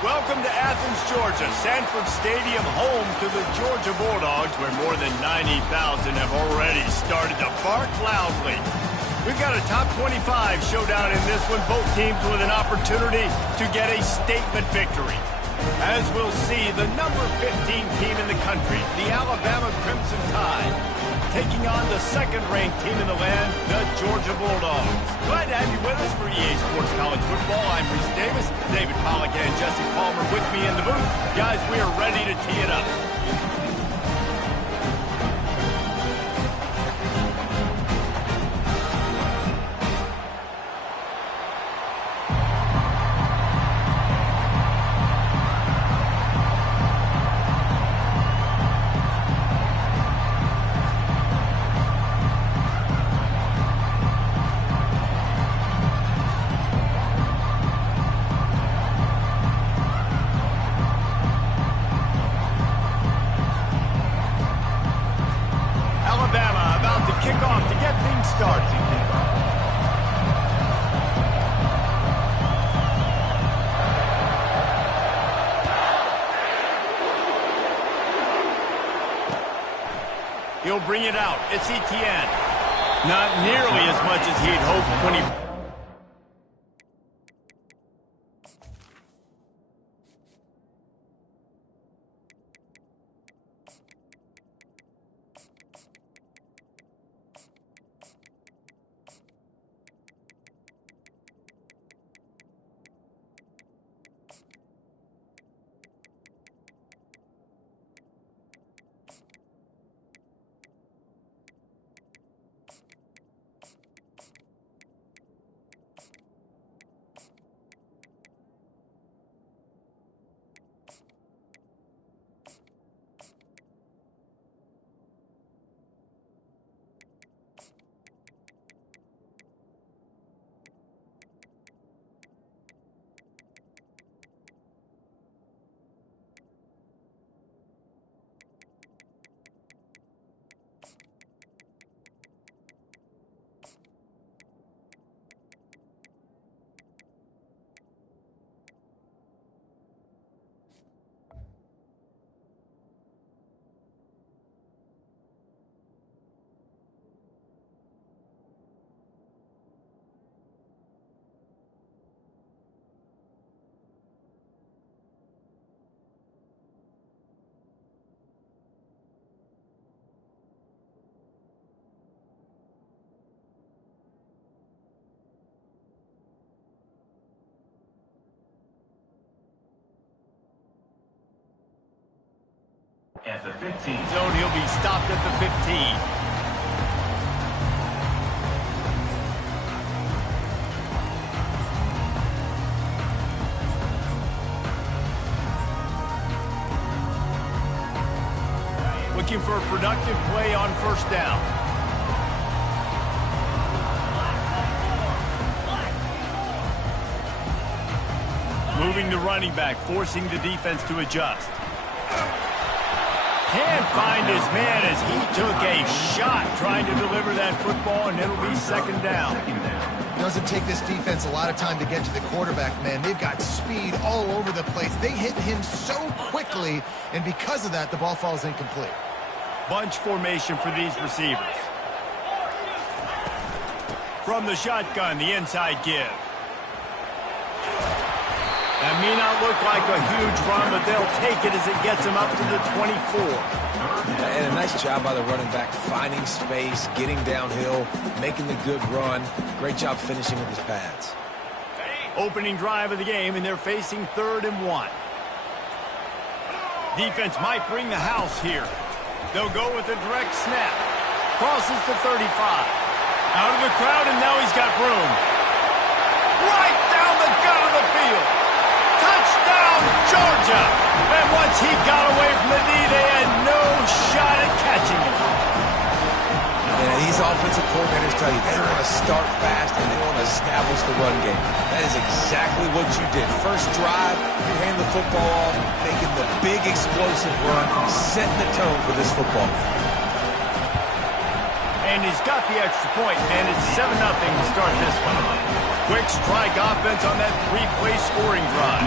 Welcome to Athens, Georgia, Sanford Stadium, home to the Georgia Bulldogs, where more than 90,000 have already started to bark loudly. We've got a top 25 showdown in this one, both teams with an opportunity to get a statement victory. As we'll see, the number 15 team in the country, the Alabama Crimson Tide, taking on the second-ranked team in the land, the Georgia Bulldogs. Glad to have you with us for EA Sports College Football. I'm Reese Davis, David Pollack and Jesse Palmer with me in the booth. Guys, we are ready to tee it up. He'll bring it out. It's Etienne. Not nearly as much as he'd hoped when he... At the 15 zone, he'll be stopped at the 15. Looking for a productive play on first down. Moving the running back, forcing the defense to adjust. Can't find his man as he took a shot trying to deliver that football, and it'll be second down. Doesn't take this defense a lot of time to get to the quarterback, man. They've got speed all over the place. They hit him so quickly, and because of that, the ball falls incomplete. Bunch formation for these receivers. From the shotgun, the inside give. That may not look like a huge run, but they'll take it as it gets him up to the 24. And a nice job by the running back, finding space, getting downhill, making the good run. Great job finishing with his pads. Opening drive of the game, and they're facing 3rd and 1. Defense might bring the house here. They'll go with a direct snap. Crosses the 35. Out of the crowd, and now he's got room. Right down the gut of the field. Touchdown, Georgia! And once he got away from the D, they had no shot at catching him. And these offensive coordinators tell you they want to start fast and they want to establish the run game. That is exactly what you did. First drive, you hand the football off, making the big explosive run, setting the tone for this football. And he's got the extra point, and it's 7-0 to start this one. Quick strike offense on that 3-play scoring drive.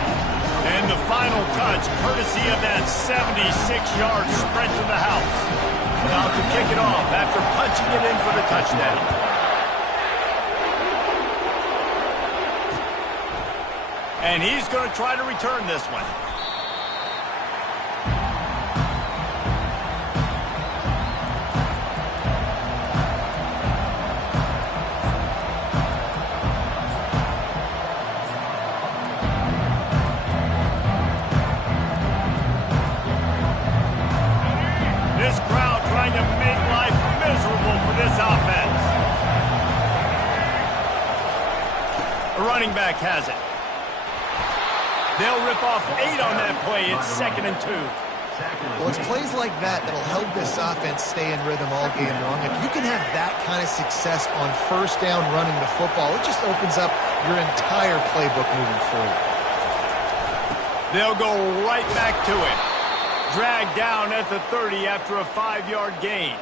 And the final touch, courtesy of that 76-yard sprint to the house. Now to kick it off after punching it in for the touchdown. And he's going to try to return this one. This crowd trying to make life miserable for this offense. The running back has it. They'll rip off 8 on that play. It's 2nd and 2. Well, it's plays like that that'll help this offense stay in rhythm all game long. If you can have that kind of success on first down running the football, it just opens up your entire playbook moving forward. They'll go right back to it. Dragged down at the 30 after a 5-yard gain.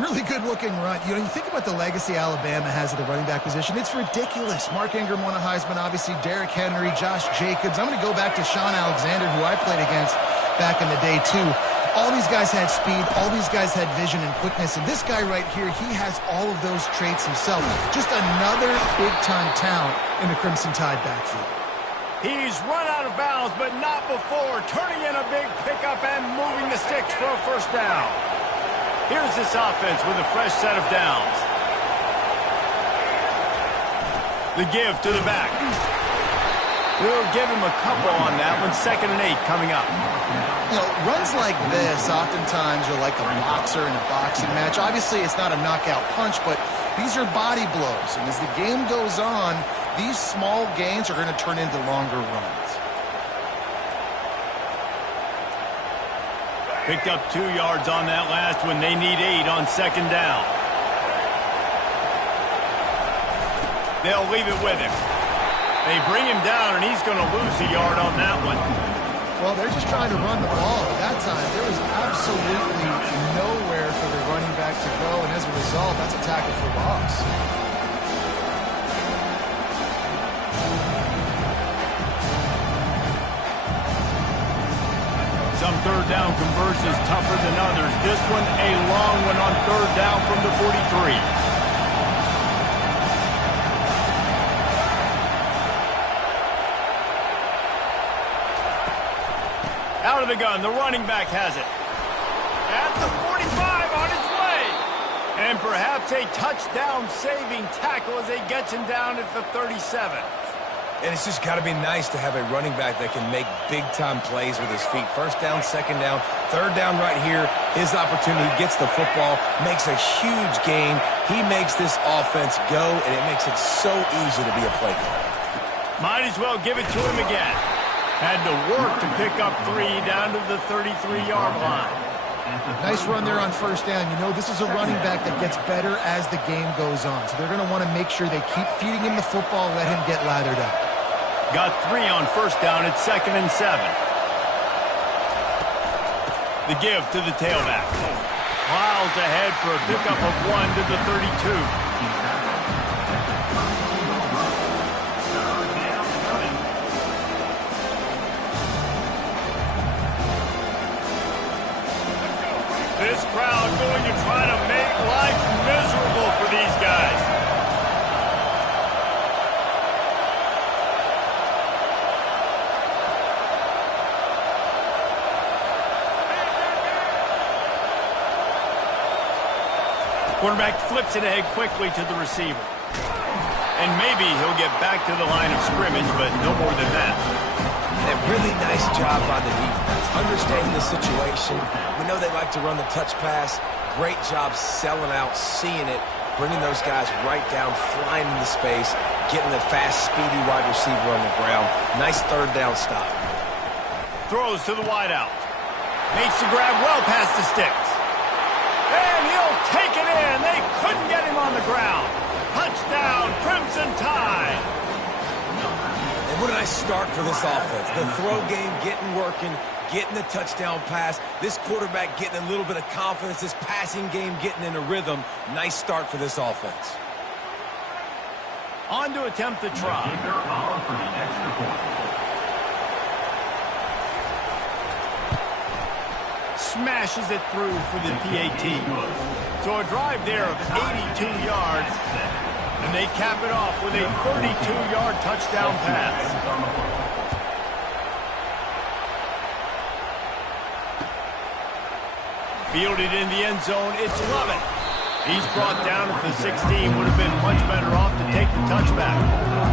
Really good-looking run. You think about the legacy Alabama has at the running back position. It's ridiculous. Mark Ingram won a Heisman, obviously. Derrick Henry, Josh Jacobs. I'm going to go back to Sean Alexander, who I played against back in the day, too. All these guys had speed. All these guys had vision and quickness. And this guy right here, he has all of those traits himself. Just another big-time talent in the Crimson Tide backfield. He's run out of bounds, but not before. Turning in a big pickup and moving the sticks for a first down. Here's this offense with a fresh set of downs. The give to the back. We'll give him a couple on that one. 2nd and 8 coming up. Runs like this oftentimes are like a boxer in a boxing match. Obviously, it's not a knockout punch, but these are body blows. And as the game goes on, these small gains are going to turn into longer runs. Picked up 2 yards on that last one. They need 8 on 2nd down. They'll leave it with him. They bring him down, and he's going to lose a yard on that one. Well, they're just trying to run the ball. At that time, there was absolutely nowhere for the running back to go, and as a result, that's a tackle for loss. Some 3rd down conversions tougher than others. This one, a long one on 3rd down from the 43. Out of the gun, the running back has it. At the 45, on his way. And perhaps a touchdown-saving tackle as he gets him down at the 37. And it's just got to be nice to have a running back that can make big-time plays with his feet. 1st down, 2nd down, 3rd down right here. His opportunity, gets the football, makes a huge gain. He makes this offense go, and it makes it so easy to be a play caller. Might as well give it to him again. Had to work to pick up 3 down to the 33-yard line. Nice run there on 1st down. This is a running back that gets better as the game goes on. So they're going to want to make sure they keep feeding him the football, let him get lathered up. Got 3 on 1st down at 2nd and 7. The give to the tailback. Miles ahead for a pickup of 1 to the 32. This crowd going to try to make life miserable for these guys. Quarterback flips it ahead quickly to the receiver. And maybe he'll get back to the line of scrimmage, but no more than that. A really nice job by the defense, understanding the situation. We know they like to run the touch pass. Great job selling out, seeing it, bringing those guys right down, flying into space, getting the fast, speedy wide receiver on the ground. Nice 3rd down stop. Throws to the wideout. Makes the grab well past the sticks. And he'll take it in. They couldn't get him on the ground. Touchdown, Crimson Tide. And what a nice start for this offense. The throw game getting working, getting the touchdown pass. This quarterback getting a little bit of confidence. This passing game getting in a rhythm. Nice start for this offense. On to attempt the try. smashes it through for the PAT. So a drive there of 82 yards, and they cap it off with a 32-yard touchdown pass. Fielded in the end zone, it's Lovett. He's brought down at the 16, would have been much better off to take the touchback.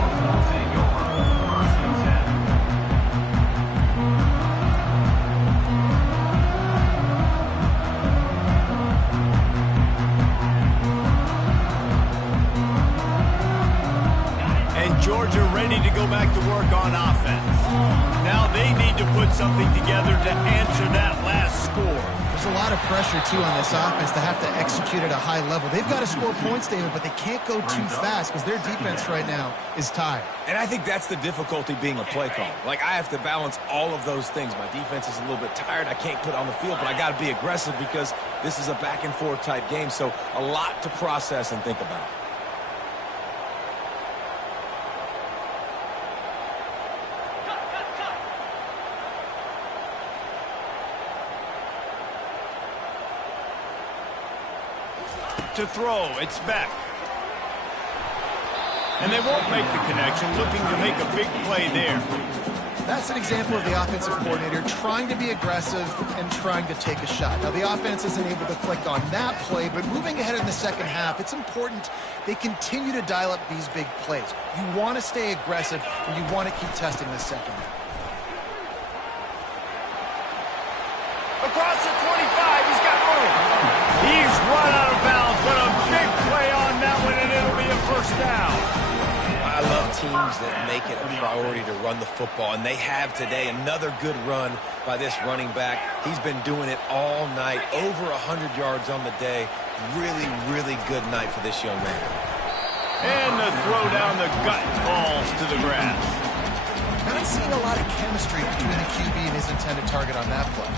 Georgia ready to go back to work on offense. Now they need to put something together to answer that last score. There's a lot of pressure, too, on this offense to have to execute at a high level. They've got to score points, David, but they can't go too fast because their defense right now is tired. And I think that's the difficulty being a play call. Like, I have to balance all of those things. My defense is a little bit tired. I can't put on the field, but I got to be aggressive because this is a back-and-forth type game, so a lot to process and think about. To throw, it's Beck. And they won't make the connection, looking to make a big play there. That's an example of the offensive coordinator trying to be aggressive and trying to take a shot. Now, the offense isn't able to click on that play, but moving ahead in the second half, it's important they continue to dial up these big plays. You want to stay aggressive, and you want to keep testing the second half. Across the 25, he's got room. He's run out of bounds, but a big play on that one, and it'll be a first down. I love teams that make it a priority to run the football, and they have today. Another good run by this running back. He's been doing it all night, over 100 yards on the day. Really, really good night for this young man. And the throw down the gut falls to the grass. Not seeing a lot of chemistry between the QB and his intended target on that play.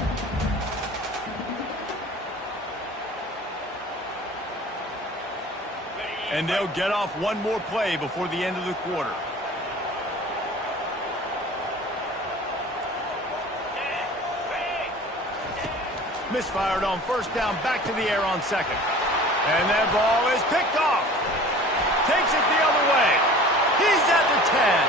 And they'll get off one more play before the end of the quarter. Misfired on first down, back to the air on second. And that ball is picked off. Takes it the other way. He's at the 10.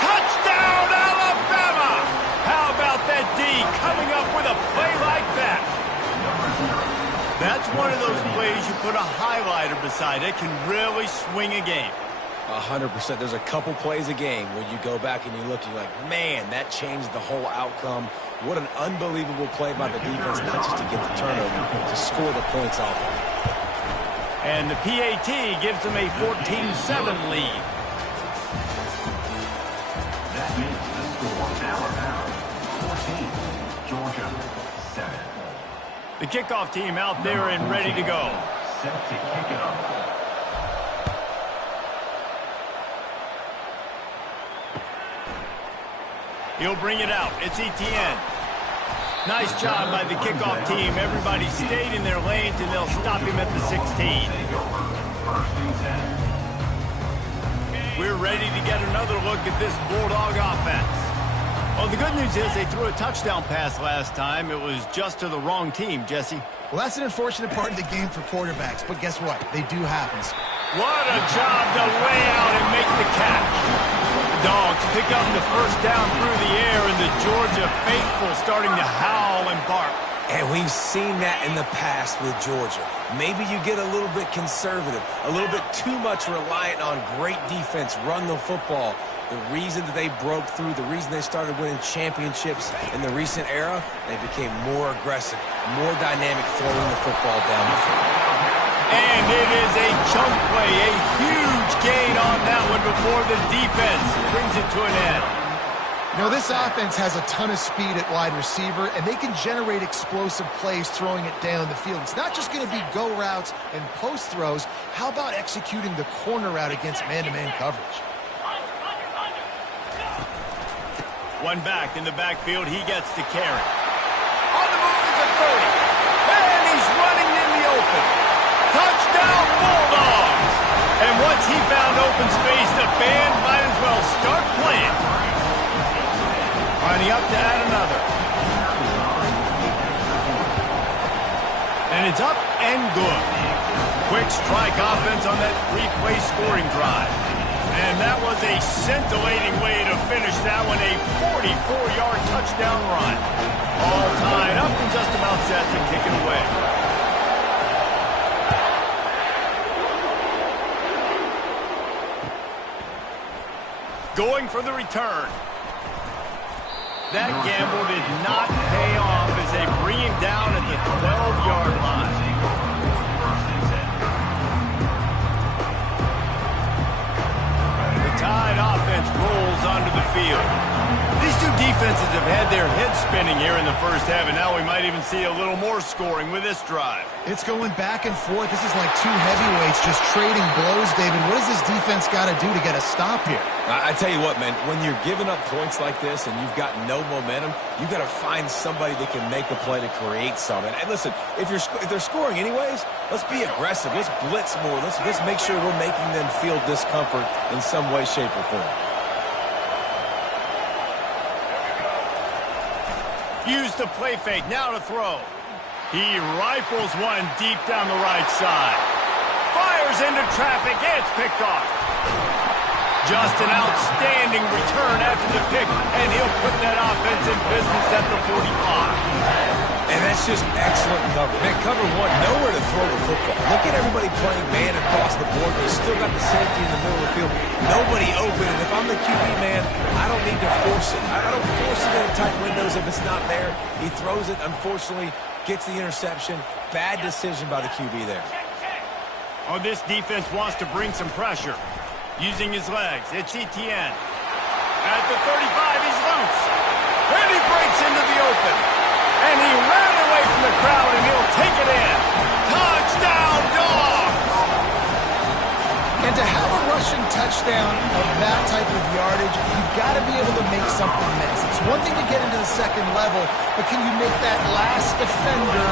Touchdown, Alabama! How about that D coming up with a play like that? That's one of those plays you put a highlighter beside. It can really swing a game. 100%. There's a couple plays a game where you go back and you look and you're like, man, that changed the whole outcome. What an unbelievable play by the defense, not just to get the turnover, to score the points off of it. And the PAT gives them a 14-7 lead. That makes the score Alabama 14, Georgia 7. The kickoff team out there and ready to go. Set to kick it off. He'll bring it out. It's Etienne. Nice job by the kickoff team. Everybody stayed in their lanes, and they'll stop him at the 16. We're ready to get another look at this Bulldog offense. Well, the good news is they threw a touchdown pass last time. It was just to the wrong team, Jesse. Well, that's an unfortunate part of the game for quarterbacks, but guess what? They do happen. What a job to lay out and make the catch. The Dogs pick up the first down through the air, and the Georgia faithful starting to howl and bark. And we've seen that in the past with Georgia. Maybe you get a little bit conservative, a little bit too much reliant on great defense, run the football. The reason that they broke through, the reason they started winning championships in the recent era, they became more aggressive, more dynamic throwing the football down the field. And it is a chunk play, a huge gain on that one before the defense brings it to an end. You know, this offense has a ton of speed at wide receiver, and they can generate explosive plays throwing it down the field. It's not just going to be go routes and post throws. How about executing the corner route against man-to-man coverage? One back in the backfield, he gets to carry. On the move is a 30. And he's running in the open. Touchdown, Bulldogs! And once he found open space, the band might as well start playing. Lining up to add another. And it's up and good. Quick strike offense on that three-play scoring drive. And that was a scintillating way to finish that one, a 44-yard touchdown run. All tied up and just about set to kick it away. Going for the return. That gamble did not pay off as they bring him down at the 12-yard line. The Tide offense rolls onto the field. These two defenses have had their heads spinning here in the first half, and now we might even see a little more scoring with this drive. It's going back and forth. This is like two heavyweights just trading blows, David. What does this defense got to do to get a stop here? I tell you what, man, when you're giving up points like this and you've got no momentum, you got to find somebody that can make a play to create something. And listen, if they're scoring anyways, let's be aggressive. Let's blitz more. Let's make sure we're making them feel discomfort in some way, shape, or form. Use the play fake, now to throw. He rifles one deep down the right side. Fires into traffic, it's picked off. Just an outstanding return after the pick, and he'll put that offense in business at the 45. And that's just excellent cover. Man, cover one, nowhere to throw the football. Look at everybody playing man across the board. They still got the safety in the middle of the field. Nobody open, and if I'm the QB, man, I don't need to force it. I don't force it in tight windows if it's not there. He throws it, unfortunately, gets the interception. Bad decision by the QB there. Oh, this defense wants to bring some pressure. Using his legs, it's Etienne. At the 35, he's loose. And he breaks into the open. And he ran away from the crowd, and he'll take it in. Touchdown, Dogs! And to have a rushing touchdown of that type of yardage, you've got to be able to make something miss. It's one thing to get into the second level, but can you make that last defender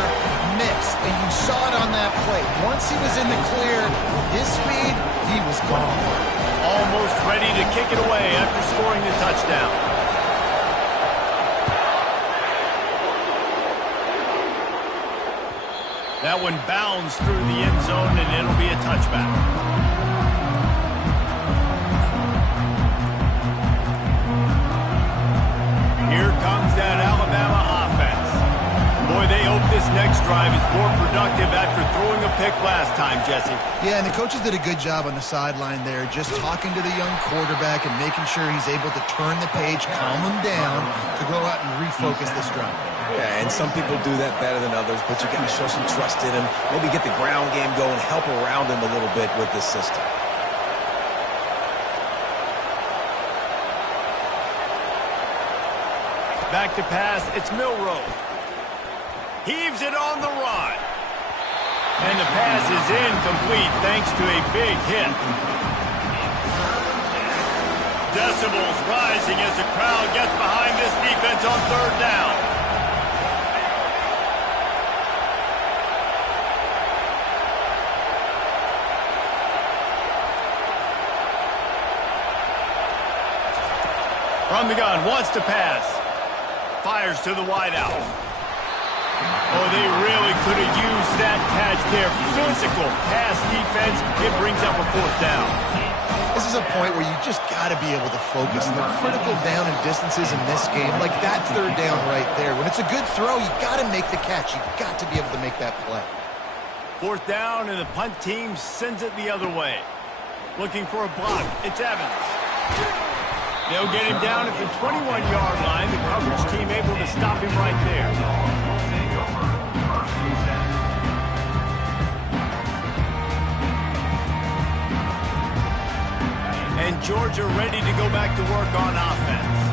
miss? And you saw it on that play. Once he was in the clear, his speed, he was gone. Almost ready to kick it away after scoring the touchdown. That one bounds through the end zone, and it'll be a touchback. Here comes that Alabama offense. Boy, they hope this next drive is more productive after throwing a pick last time, Jesse. Yeah, and the coaches did a good job on the sideline there, just talking to the young quarterback and making sure he's able to turn the page, calm him down, to go out and refocus this drive. Yeah, and some people do that better than others, but you got to show some trust in him. Maybe get the ground game going, help around him a little bit with this system. Back to pass, it's Milroe. Heaves it on the run. And the pass is incomplete thanks to a big hit. Decibels rising as the crowd gets behind this defense on third down. From the gun, wants to pass. Fires to the wideout. Oh, they really could have used that catch there. Physical pass defense. It brings up a fourth down. This is a point where you just got to be able to focus. And the critical down and distances in this game, like that third down right there. When it's a good throw, you got to make the catch. You got to be able to make that play. Fourth down, and the punt team sends it the other way. Looking for a block. It's Evans. They'll get him down at the 21-yard line. The coverage team able to stop him right there. And Georgia ready to go back to work on offense.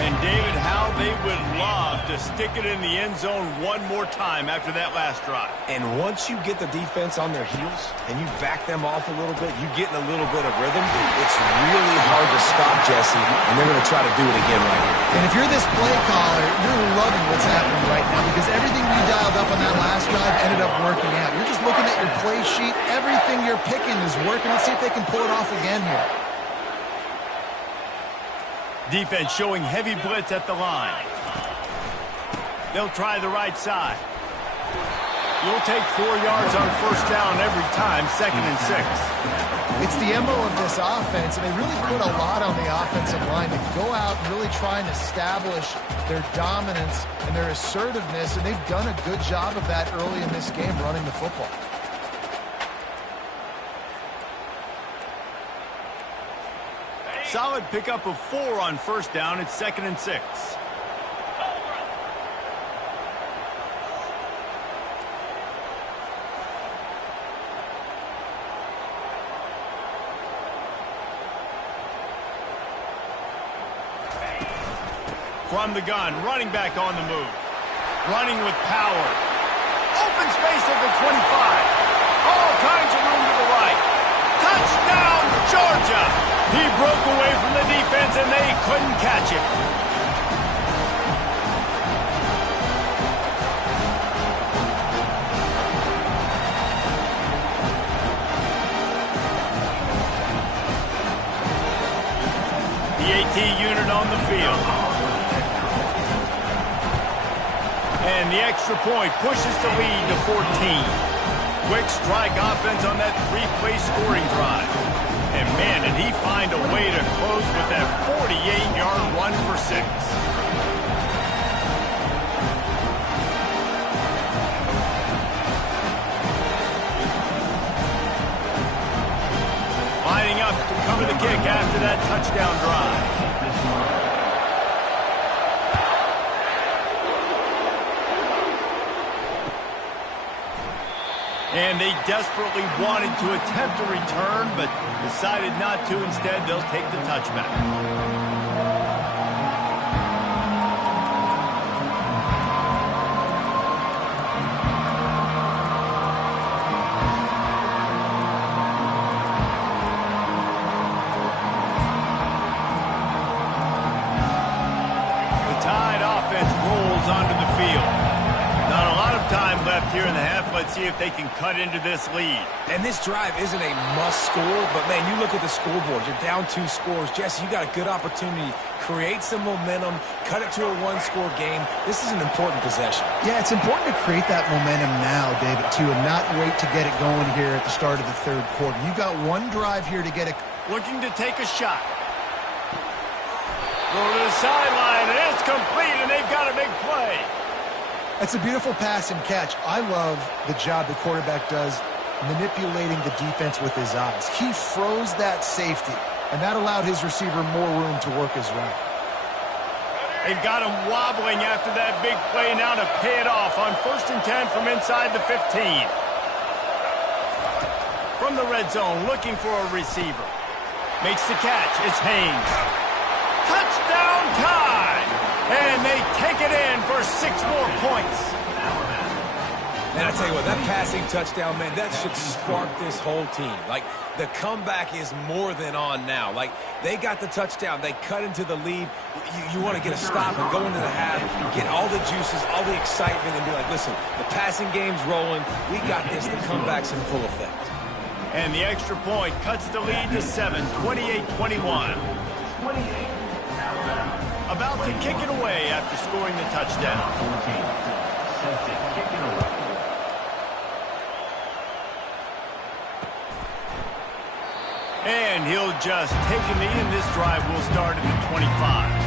And David, how they would love to stick it in the end zone one more time after that last drive. And once you get the defense on their heels and you back them off a little bit, you get in a little bit of rhythm, it's really hard to stop, Jesse, and they're going to try to do it again right here. And if you're this play caller, you're loving what's happening right now because everything you dialed up on that last drive ended up working out. You're just looking at your play sheet. Everything you're picking is working. Let's see if they can pull it off again here. Defense showing heavy blitz at the line. They'll try the right side. You'll take 4 yards on first down every time, 2nd and 6. It's the MO of this offense, and they really put a lot on the offensive line to go out and really try and establish their dominance and their assertiveness, and they've done a good job of that early in this game running the football. Solid pickup of 4 on first down. It's 2nd and 6. From the gun, running back on the move. Running with power. Open space at the 25. All kinds of room to the right. Touchdown, Georgia! He broke away from the defense and they couldn't catch him. The AT unit on the field. And the extra point pushes the lead to 14. Quick strike offense on that 3-play scoring drive. And man, did he find a way to close with that 48-yard run for 6. Lining up to cover the kick after that touchdown drive. And they desperately wanted to attempt a return, but decided not to. Instead, they'll take the touchback. The Tide offense rolls onto the field. Not a lot of time left here in the half. Let's see if they can cut into this lead. And this drive isn't a must score, but man, you look at the scoreboard. You're down 2 scores. Jesse, you got a good opportunity. Create some momentum. Cut it to a 1-score game. This is an important possession. Yeah, it's important to create that momentum now, David, too, and not wait to get it going here at the start of the 3rd quarter. You've got 1 drive here to get it. Looking to take a shot. Go to the sideline, and it's complete, and they've got a big play. That's a beautiful pass and catch. I love the job the quarterback does manipulating the defense with his eyes. He froze that safety, and that allowed his receiver more room to work his route. They've got him wobbling after that big play now to pay it off on 1st and 10 from inside the 15. From the red zone, looking for a receiver. Makes the catch. It's Haynes. Touchdown Tide! And they take it in for 6 more points. And I tell you what, that passing touchdown, man, that should spark this whole team. Like, the comeback is more than on now. Like, they got the touchdown. They cut into the lead. You want to get a stop and go into the half, get all the juices, all the excitement, and be like, listen, the passing game's rolling. We got this. The comeback's in full effect. And the extra point cuts the lead to 7, 28-21. About to kick it away after scoring the touchdown. And he'll just take a knee, and this drive will start at the 25.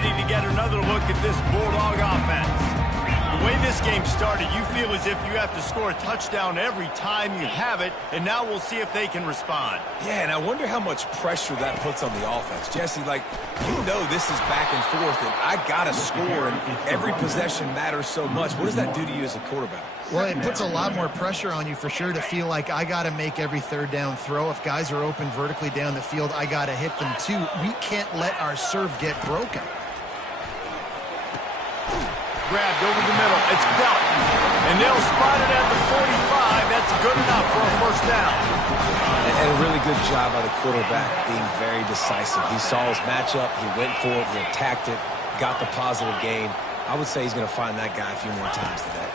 To get another look at this Bulldog offense. The way this game started, you feel as if you have to score a touchdown every time you have it, and now we'll see if they can respond. Yeah, and I wonder how much pressure that puts on the offense. Jesse, like, you know this is back and forth, and I got to score, and every possession matters so much. What does that do to you as a quarterback? Well, it puts a lot more pressure on you for sure to feel like I got to make every 3rd down throw. If guys are open vertically down the field, I got to hit them too. We can't let our serve get broken. Grabbed over the middle. It's Belt. And they'll spot it at the 45. That's good enough for a 1st down. And a really good job by the quarterback being very decisive. He saw his matchup. He went for it. He attacked it. Got the positive gain. I would say he's going to find that guy a few more times today.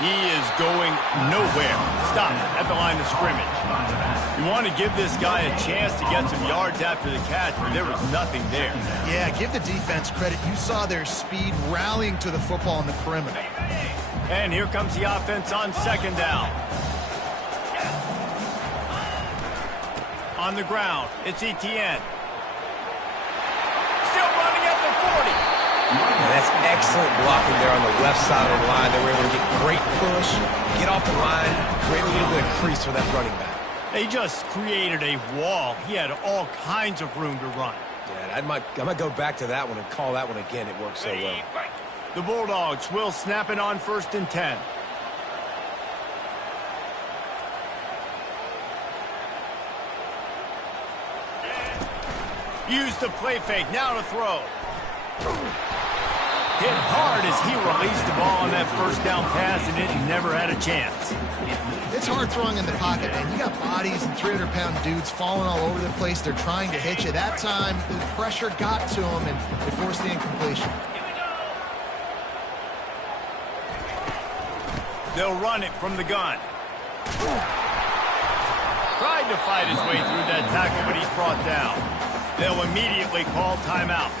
He is going nowhere. Stop at the line of scrimmage. You want to give this guy a chance to get some yards after the catch, but there was nothing there. Yeah, give the defense credit. You saw their speed rallying to the football on the perimeter. And here comes the offense on second down. On the ground, it's Etienne. Still running at the 40. And that's excellent blocking there on the left side of the line. They were able to get great push, get off the line, create a little bit of crease for that running back. They just created a wall. He had all kinds of room to run. Yeah, I might go back to that one and call that one again. It worked so well. The Bulldogs will snap it on 1st and 10. Use the play fake, now to throw. Hit hard as he released the ball on that first down pass, and it never had a chance. It's hard throwing in the pocket, man. You got bodies and 300-pound dudes falling all over the place. They're trying to hit you. That time, the pressure got to them, and it forced the incompletion. They'll run it from the gun. Tried to fight his way through that tackle, but he's brought down. They'll immediately call timeout.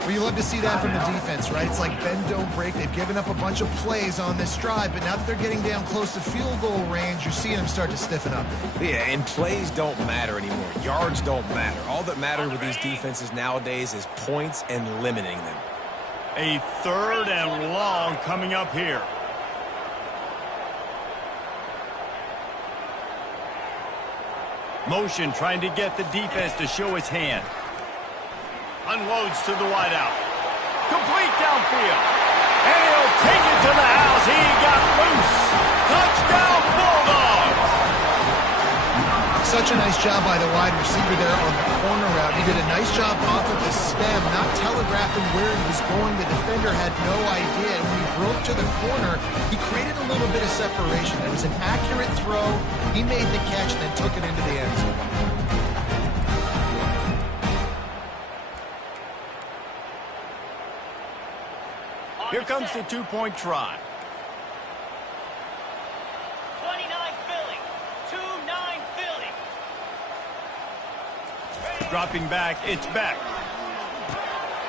Well, you love to see that from the defense, right? It's like bend, don't break. They've given up a bunch of plays on this drive, but now that they're getting down close to field goal range, you're seeing them start to stiffen up. Yeah, and plays don't matter anymore. Yards don't matter. All that matters with these defenses nowadays is points and limiting them. A 3rd and long coming up here. Motion trying to get the defense to show his hand. Unloads to the wideout. Complete downfield. And he'll take it to the house. He got loose. Touchdown Bulldogs. Such a nice job by the wide receiver there on the corner route. He did a nice job off of the stem, not telegraphing where he was going. The defender had no idea. And when he broke to the corner, he created a little bit of separation. It was an accurate throw. He made the catch and then took it into the end zone. Here comes the 2-point try. 29 Philly. 2-9 Philly. Dropping back, it's back.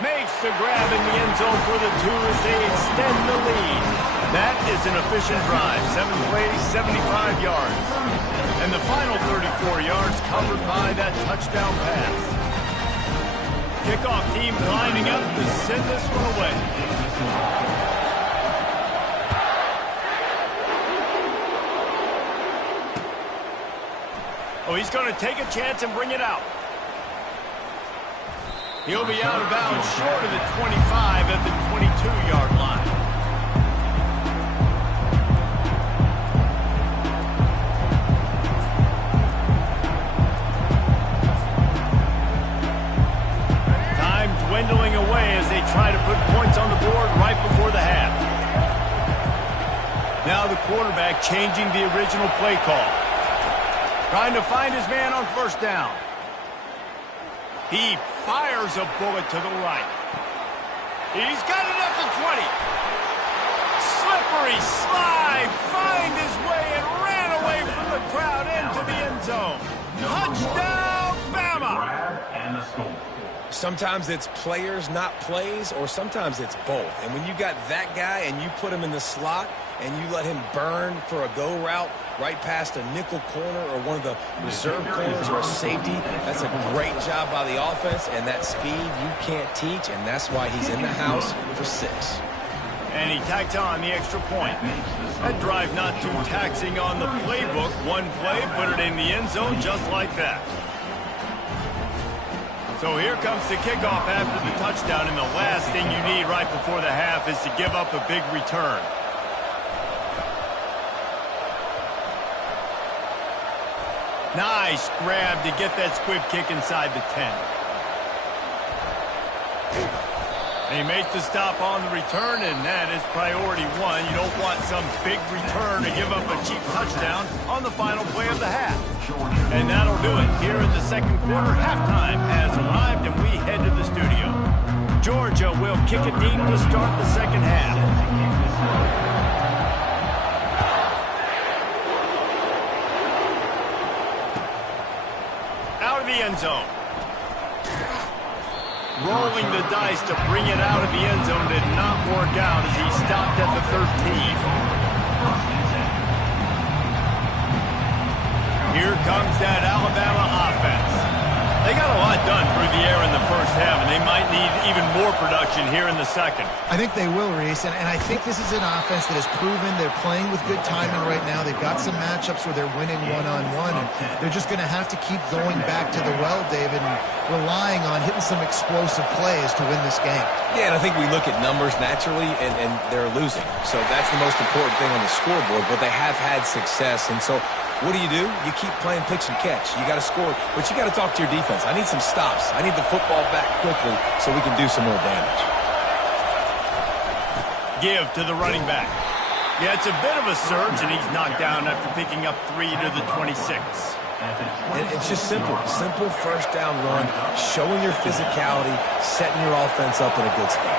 Makes the grab in the end zone for the 2 as they extend the lead. That is an efficient drive. 7 plays, 75 yards. And the final 34 yards covered by that touchdown pass. Kickoff team lining up to send this one away. Oh, he's going to take a chance and bring it out. He'll be out of bounds short of the 25 at the 22-yard line. Time dwindling away as they try to put points on the board right before the half. Now the quarterback changing the original play call. Trying to find his man on 1st down. He fires a bullet to the right. He's got it at the 20. Slippery slide, find his way and ran away from the crowd into the end zone. Touchdown, Bama! And the score. Sometimes it's players, not plays, or sometimes it's both. And when you got that guy and you put him in the slot and you let him burn for a go route right past a nickel corner or one of the reserve corners or a safety, that's a great job by the offense, and that speed you can't teach, and that's why he's in the house for 6. And he tacked on the extra point. That drive not too taxing on the playbook. One play, put it in the end zone just like that. So here comes the kickoff after the touchdown, and the last thing you need right before the half is to give up a big return. Nice grab to get that squib kick inside the 10. They make the stop on the return, and that is priority 1. You don't want some big return to give up a cheap touchdown on the final play of the half. And that'll do it here in the second quarter. Halftime has arrived, and we head to the studio. Georgia will kick it deep to start the second half. end zone. Rolling the dice to bring it out of the end zone did not work out as he stopped at the 13. Here comes that Alabama offense. They got a lot done through the air in the first half, and they might need even more production here in the second. I think they will, Reese, and I think this is an offense that has proven they're playing with good timing right now. They've got some matchups where they're winning one-on-one, and they're just going to have to keep going back to the well, David, and relying on hitting some explosive plays to win this game. Yeah, and I think we look at numbers naturally, and they're losing. So that's the most important thing on the scoreboard, but they have had success, and so what do? You keep playing pitch and catch. You got to score, but you got to talk to your defense. I need some stops. I need the football back quickly so we can do some more damage. Give to the running back. Yeah, it's a bit of a surge, and he's knocked down after picking up 3 to the 26. And it's just simple. Simple first down run, showing your physicality, setting your offense up in a good spot.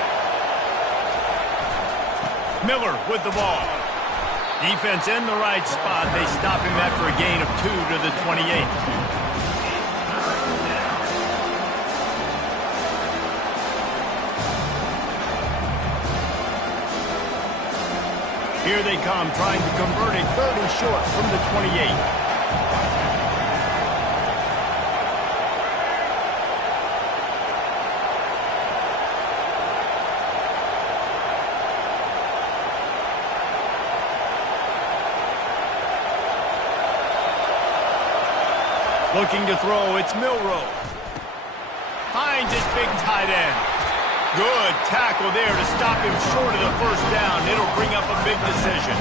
Miller with the ball. Defense in the right spot. They stop him after a gain of 2 to the 28. Here they come, trying to convert a 3rd and short from the 28. Looking to throw, it's Milroe. Finds his big tight end. Good tackle there to stop him short of the first down. It'll bring up a big decision.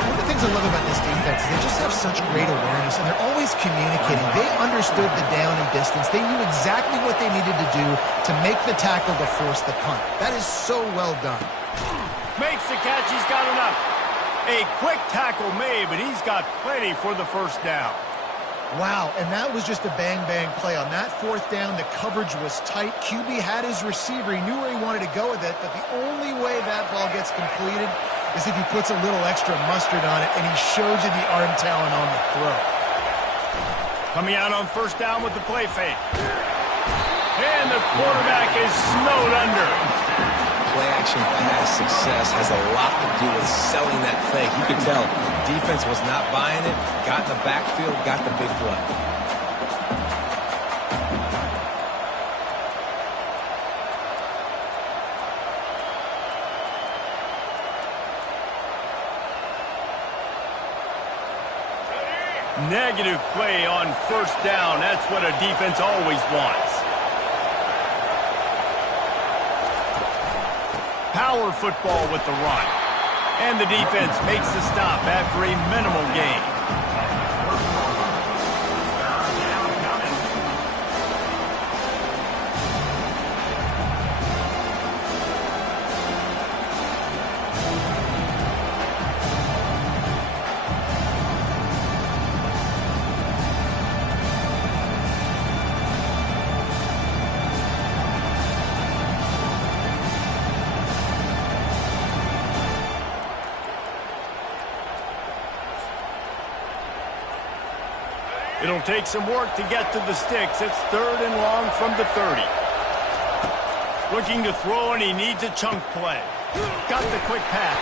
One of the things I love about this defense is they just have such great awareness, and they're always communicating. They understood the down and distance. They knew exactly what they needed to do to make the tackle to force the punt. That is so well done. Makes the catch. He's got enough. A quick tackle made, but he's got plenty for the first down. Wow, and that was just a bang-bang play. On that 4th down, the coverage was tight. QB had his receiver. He knew where he wanted to go with it, but the only way that ball gets completed is if he puts a little extra mustard on it, and he shows you the arm talent on the throw. Coming out on first down with the play fake. And the quarterback is snowed under. Play-action pass success has a lot to do with selling that fake. You can tell defense was not buying it, got in the backfield, got the big play. Negative play on first down. That's what a defense always wants. Power football with the run. And the defense makes the stop after a minimal gain. It'll take some work to get to the sticks. It's 3rd and long from the 30. Looking to throw, and he needs a chunk play. Got the quick pass.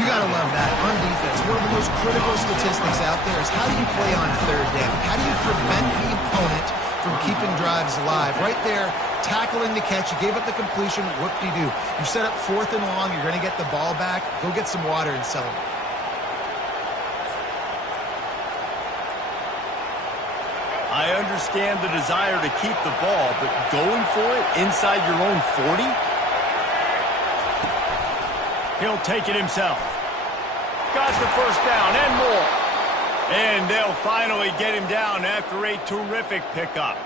You got to love that on defense. One of the most critical statistics out there is how do you play on 3rd down? How do you prevent the opponent from keeping drives alive? Right there, tackling the catch. You gave up the completion. Whoop-de-doo. You set up 4th and long. You're going to get the ball back. Go get some water and celebrate. I understand the desire to keep the ball, but going for it inside your own 40? He'll take it himself. Got the first down and more. And they'll finally get him down after a terrific pickup.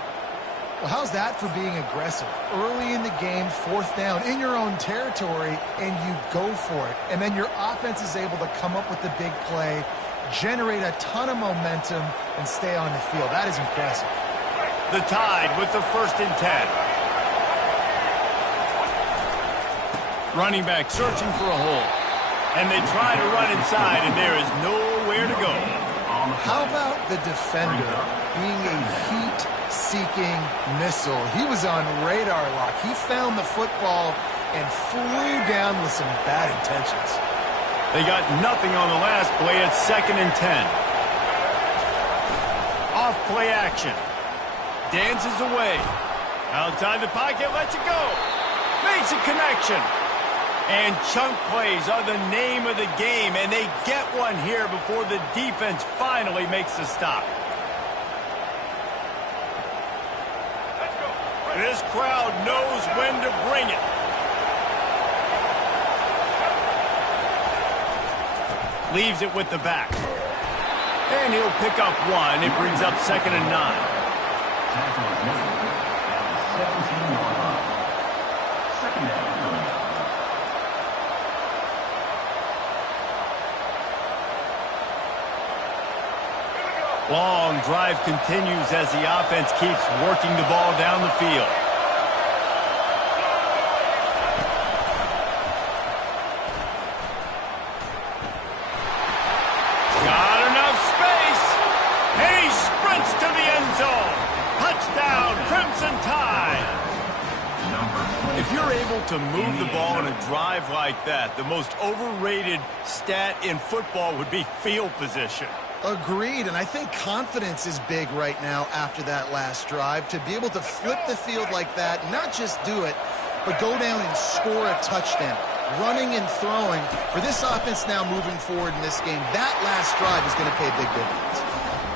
Well, how's that for being aggressive? Early in the game, 4th down, in your own territory, and you go for it. And then your offense is able to come up with the big play, generate a ton of momentum, and stay on the field. That is impressive. The Tide with the 1st and 10. Running back searching for a hole. And they try to run inside, and there is nowhere to go. How about the defender being a heat-seeking missile? He was on radar lock. He found the football and flew down with some bad intentions. They got nothing on the last play. It's 2nd and 10. Off play action. Dances away. Outside the pocket, lets it go. Makes a connection. And chunk plays are the name of the game, and they get one here before the defense finally makes the stop. This crowd knows when to bring it. Leaves it with the back. And he'll pick up one. It brings up 2nd and 9. Tackle is made at the 17-yard line. 2nd down. Long drive continues as the offense keeps working the ball down the field. Got enough space. And he sprints to the end zone. Touchdown, Crimson Tide. If you're able to move the ball in a drive like that, the most overrated stat in football would be field position. Agreed, and I think confidence is big right now after that last drive. To be able to flip the field like that, not just do it, but go down and score a touchdown. Running and throwing, for this offense now moving forward in this game, that last drive is going to pay big dividends.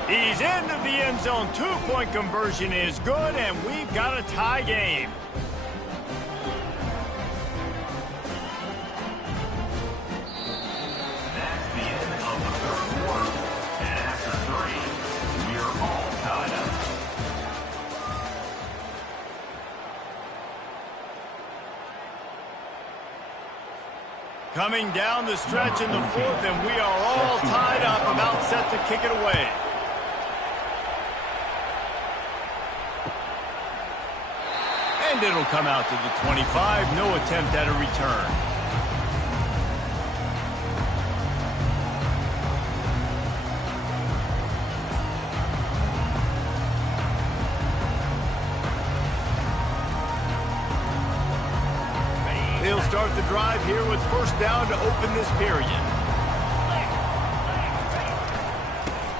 He's into the end zone. 2-point conversion is good, and we've got a tie game. That's the end of the 3rd quarter. And after 3, we're all tied up. Coming down the stretch in the 4th, and we are all tied up, about set to kick it away. And it'll come out to the 25. No attempt at a return. They'll start the drive here with 1st down to open this period.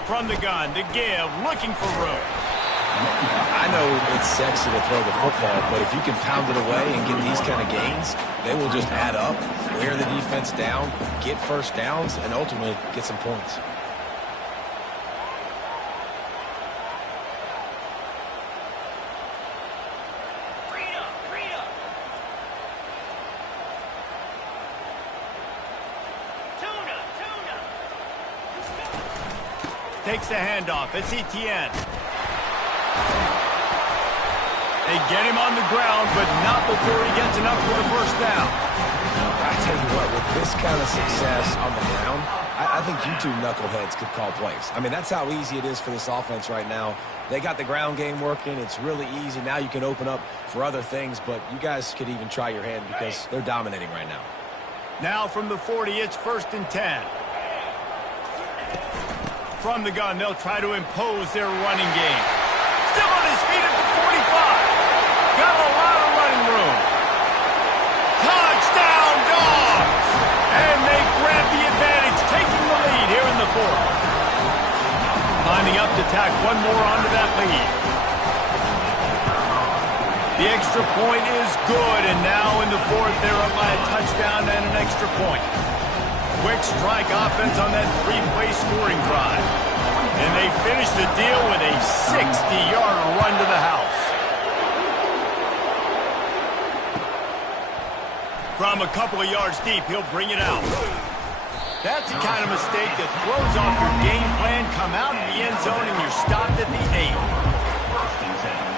From the gun, to give, looking for room. I know it's sexy to throw the football, but if you can pound it away and get these kind of gains, they will just add up, wear the defense down, get 1st downs, and ultimately get some points. Takes the handoff. It's Etienne. They get him on the ground, but not before he gets enough for the 1st down. I tell you what, with this kind of success on the ground, I think you two knuckleheads could call plays. I mean, that's how easy it is for this offense right now. They got the ground game working. It's really easy. Now you can open up for other things, but you guys could even try your hand because they're dominating right now. Now from the 40, it's 1st and 10. From the gun, they'll try to impose their running game. Still on his feet at the 45. Got a lot of running room. Touchdown, Dogs! And they grab the advantage, taking the lead here in the 4th. Lining up to tack one more onto that lead. The extra point is good, and now in the 4th, they're up by a touchdown and an extra point. Quick strike offense on that 3-play scoring drive. And they finish the deal with a 60-yard run to the house. From a couple of yards deep, he'll bring it out. That's the kind of mistake that throws off your game plan. Come out of the end zone and you're stopped at the 8. 1st and 10.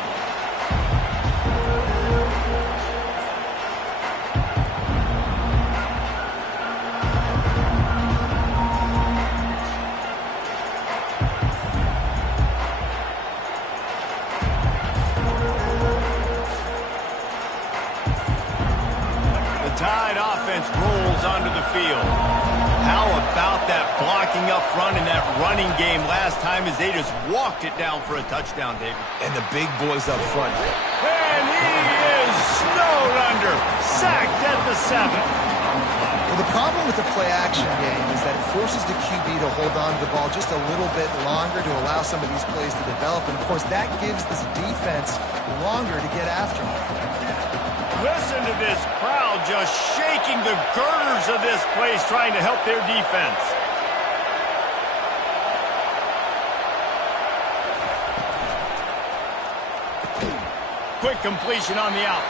Tide offense rolls onto the field. how about that blocking up front and that running game last time as they just walked it down for a touchdown, David? And the big boys up front. And he is snowed under. Sacked at the 7. Well, the problem with the play-action game is that it forces the QB to hold on to the ball just a little bit longer to allow some of these plays to develop. And, of course, that gives this defense longer to get after him. Listen to this crowd just shaking the girders of this place trying to help their defense. Quick completion on the out.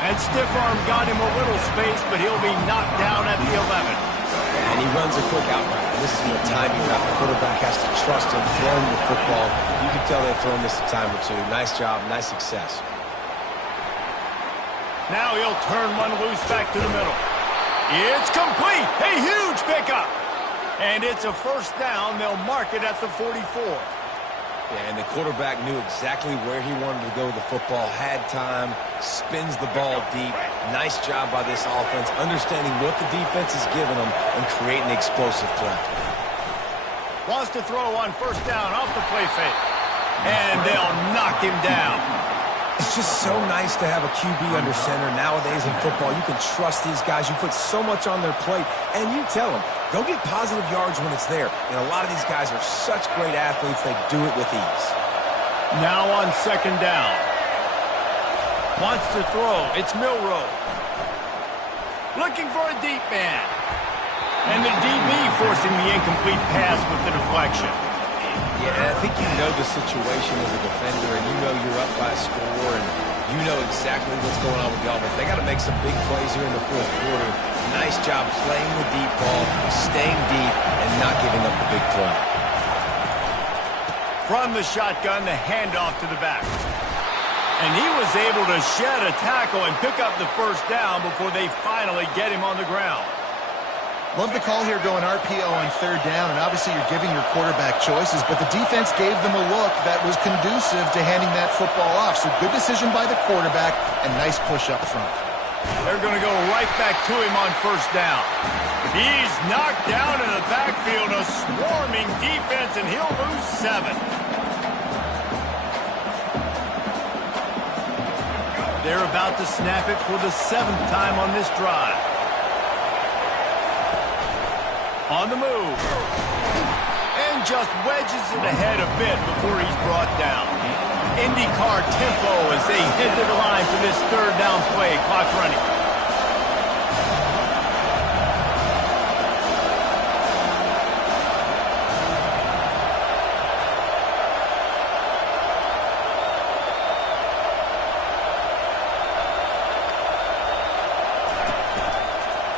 And stiff arm got him a little space, but he'll be knocked down at the 11. And he runs a quick out route. This is a timing route. The quarterback has to trust him throwing the football. You can tell they've thrown this a time or two. Nice job, nice success. Now he'll turn one loose back to the middle. It's complete. A huge pickup. And it's a first down. They'll mark it at the 44. Yeah, and the quarterback knew exactly where he wanted to go with the football, had time, spins the ball deep. Nice job by this offense, understanding what the defense is giving them and creating the explosive play. Wants to throw on first down off the play fake. And they'll knock him down. It's just so nice to have a QB under center. Nowadays in football, you can trust these guys. You put so much on their plate, and you tell them, go get positive yards when it's there. And a lot of these guys are such great athletes, they do it with ease. Now on second down. Wants to throw. It's Milrow. Looking for a deep man. And the DB forcing the incomplete pass with the deflection. Yeah, I think you know the situation as a defender, and you know you're up by a score, and you know exactly what's going on with the offense. They got to make some big plays here in the fourth quarter. Nice job playing the deep ball, staying deep, and not giving up the big play. From the shotgun, the handoff to the back. And he was able to shed a tackle and pick up the first down before they finally get him on the ground. Love the call here going RPO on third down, and obviously you're giving your quarterback choices, but the defense gave them a look that was conducive to handing that football off. So good decision by the quarterback and nice push up front. They're going to go right back to him on first down. He's knocked down in the backfield, a swarming defense, and he'll lose 7. They're about to snap it for the 7th time on this drive. On the move. And just wedges it ahead a bit before he's brought down. IndyCar tempo as they hit the line for this third down play. Clock running.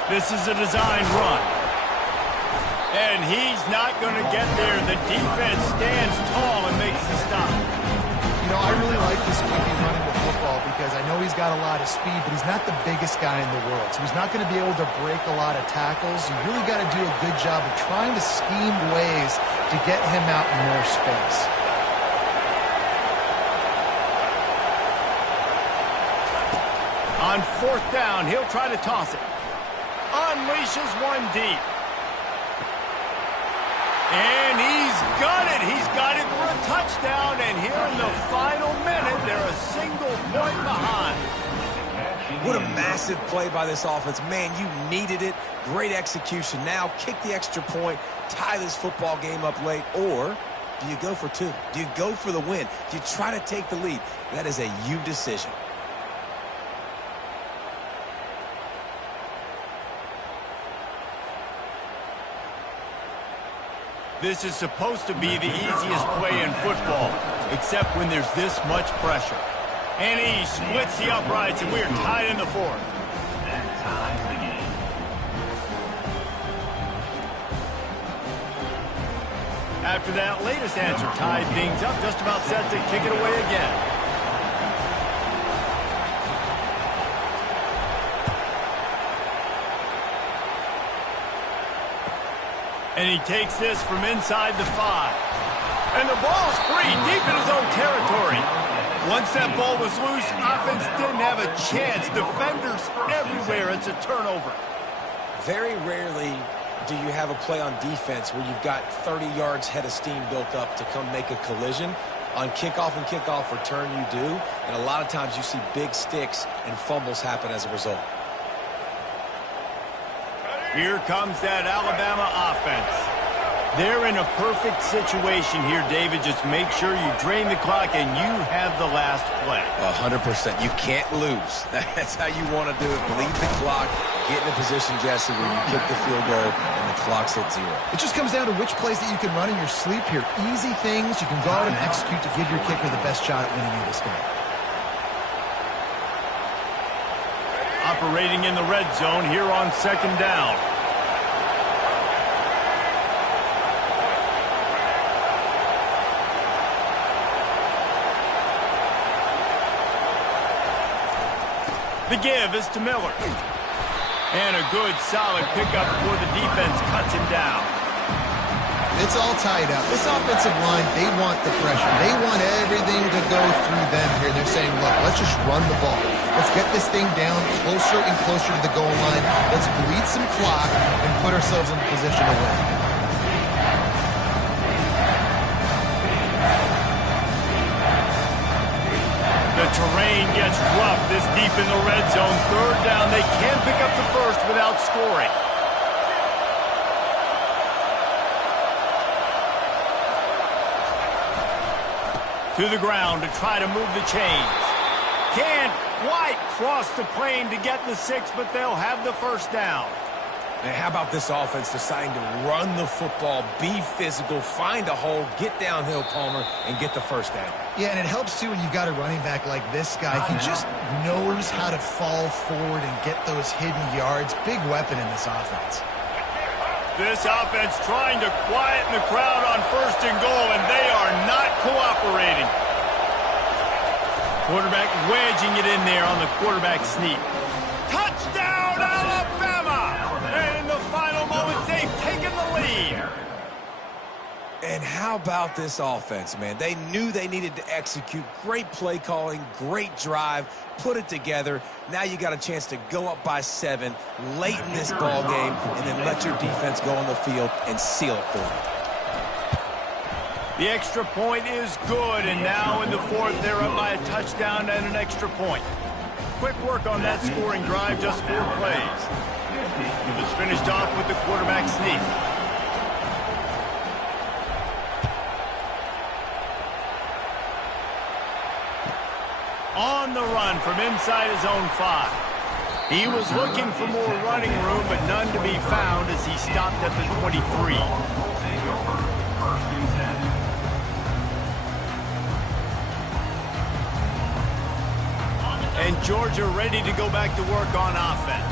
This is a designed run. And he's not going to get there. The defense stands tall and makes the stop. You know, I really like this QB running the football because I know he's got a lot of speed, but he's not the biggest guy in the world. So he's not going to be able to break a lot of tackles. You really got to do a good job of trying to scheme ways to get him out in more space. On fourth down, he'll try to toss it. Unleashes one deep. And he's got it. He's got it for a touchdown. And here in the final minute, they're a single point behind. What a massive play by this offense. Man, you needed it. Great execution. Now kick the extra point, tie this football game up late, or do you go for 2? Do you go for the win? Do you try to take the lead? That is a you decision. This is supposed to be the easiest play in football, except when there's this much pressure. And he splits the uprights, and we're tied in the 4th. That ties the game. After that latest answer tied things up, just about set to kick it away again. And he takes this from inside the 5. And the ball's free deep in his own territory. Once that ball was loose, offense didn't have a chance. Defenders everywhere. It's a turnover. Very rarely do you have a play on defense where you've got 30 yards head of steam built up to come make a collision? On kickoff and kickoff return, you do. And a lot of times you see big sticks and fumbles happen as a result. Here comes that Alabama offense. They're in a perfect situation here, David. Just make sure you drain the clock and you have the last play. 100%. You can't lose. That's how you want to do it. Bleed the clock. Get in a position, Jesse, where you kick the field goal and the clock's at 0. It just comes down to which plays that you can run in your sleep here. Easy things you can go out and execute to give your kicker the best shot at winning you this game. Operating in the red zone here on 2nd down. The give is to Miller. And a good, solid pickup before the defense cuts him down. It's all tied up. This offensive line, they want the pressure. They want everything to go through them here. They're saying, look, let's just run the ball. Let's get this thing down closer and closer to the goal line. Let's bleed some clock and put ourselves in a position to win. The terrain gets rough this deep in the red zone. 3rd down. They can't pick up the first without scoring. To the ground to try to move the chains. Can't quite cross the plane to get the 6, but they'll have the 1st down. And how about this offense deciding to run the football, be physical, find a hole, get downhill, Palmer, and get the 1st down? Yeah, and it helps, too, when you've got a running back like this guy. He just knows how to fall forward and get those hidden yards. Big weapon in this offense. This offense trying to quieten the crowd on 1st and goal, and they are not cooperating. Quarterback wedging it in there on the quarterback sneak. Touchdown, Alabama! And in the final moments, they've taken the lead. And how about this offense, man? They knew they needed to execute. Great play calling, great drive, put it together. Now you got a chance to go up by 7 late in this ball game and then let your defense go on the field and seal it for them. The extra point is good, and now in the 4th, they're up by a touchdown and an extra point. Quick work on that scoring drive, just 4 plays. It was finished off with the quarterback sneak. On the run from inside his own 5. He was looking for more running room, but none to be found as he stopped at the 23. And Georgia ready to go back to work on offense.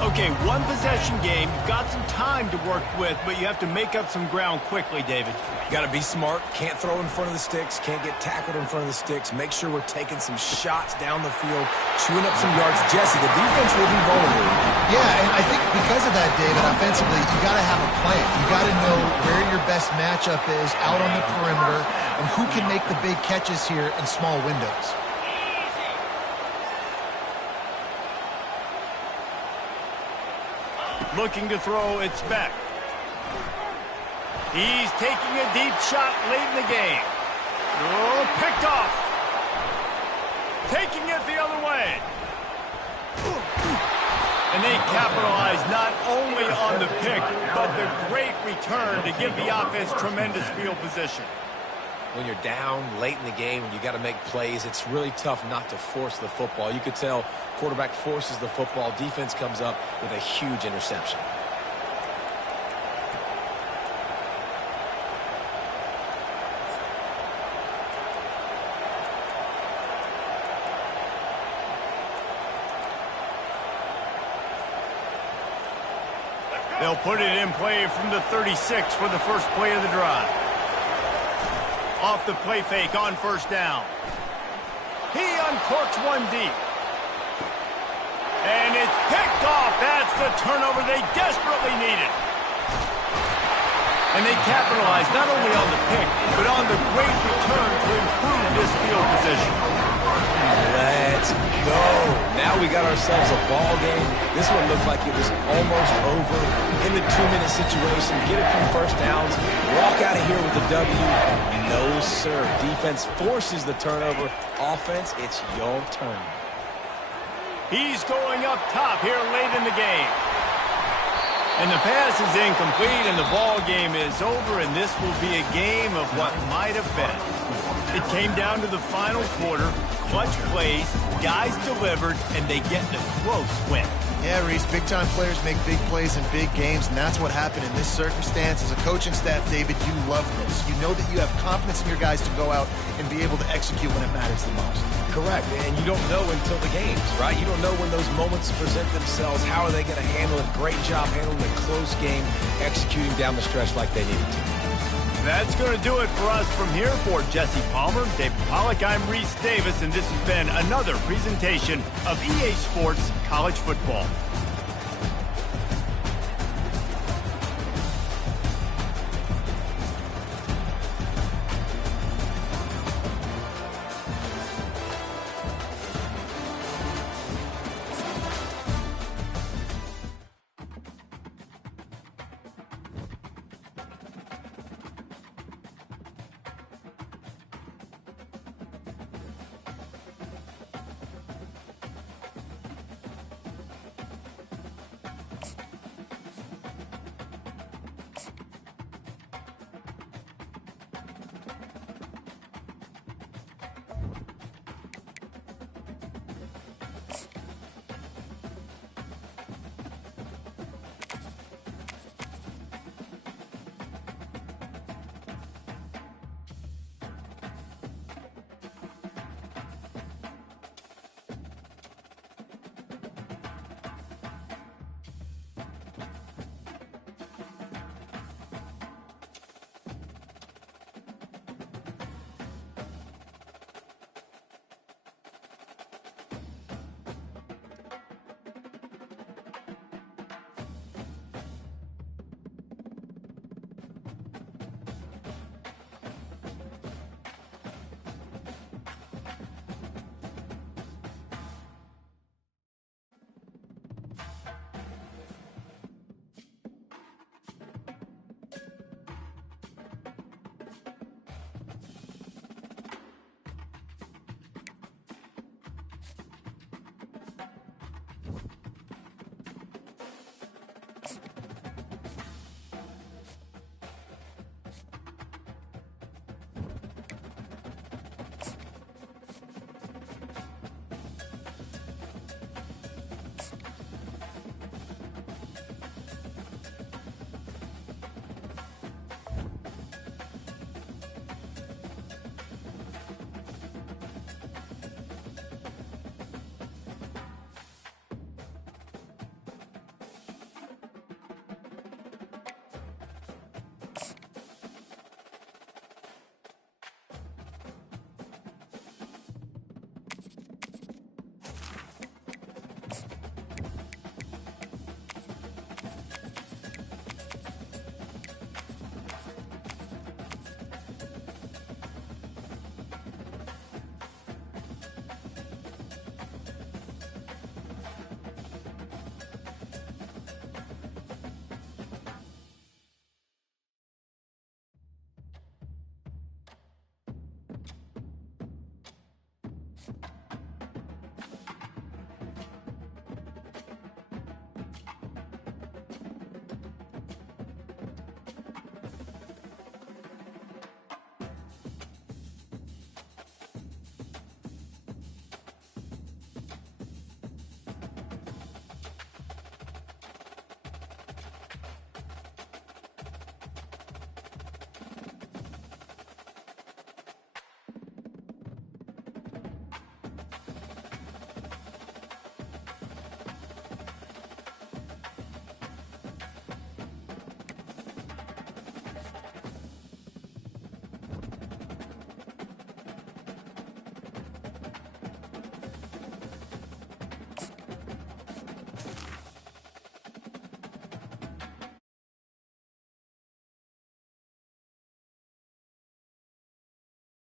Okay, 1 possession game. You've got some time to work with, but you have to make up some ground quickly, David. You got to be smart. Can't throw in front of the sticks. Can't get tackled in front of the sticks. Make sure we're taking some shots down the field, chewing up some yards. Jesse, the defense will be vulnerable. Yeah, and I think because of that, David, offensively, you got to have a plan. You got to know where your best matchup is out on the perimeter and who can make the big catches here in small windows. Looking to throw, it's Beck. He's taking a deep shot late in the game. Oh, picked off. Taking it the other way. And they capitalize not only on the pick, but the great return to give the offense tremendous field position. When you're down late in the game and you got to make plays, it's really tough not to force the football. You could tell quarterback forces the football. Defense comes up with a huge interception. They'll put it in play from the 36 for the first play of the drive. Off the play fake on 1st down. He uncorks one deep. And it's picked off. That's the turnover they desperately needed. And they capitalized not only on the pick, but on the great return to improve this field position. Let's go. Now we got ourselves a ball game. This one looked like it was almost over. In the 2-minute situation, get a few first downs, walk out of here with a W. No, sir. Defense forces the turnover. Offense, it's your turn. He's going up top here late in the game. And the pass is incomplete, and the ball game is over, and this will be a game of what might have been. It came down to the final quarter, clutch plays, guys delivered, and they get the close win. Yeah, Reese, big-time players make big plays in big games, and that's what happened in this circumstance. As a coaching staff, David, you love this. You know that you have confidence in your guys to go out and be able to execute when it matters the most. Correct, and you don't know until the games, right? You don't know when those moments present themselves. How are they going to handle it? Great job handling a close game, executing down the stretch like they needed to. That's going to do it for us from here. For Jesse Palmer, David Pollack, I'm Reese Davis, and this has been another presentation of EA Sports College Football.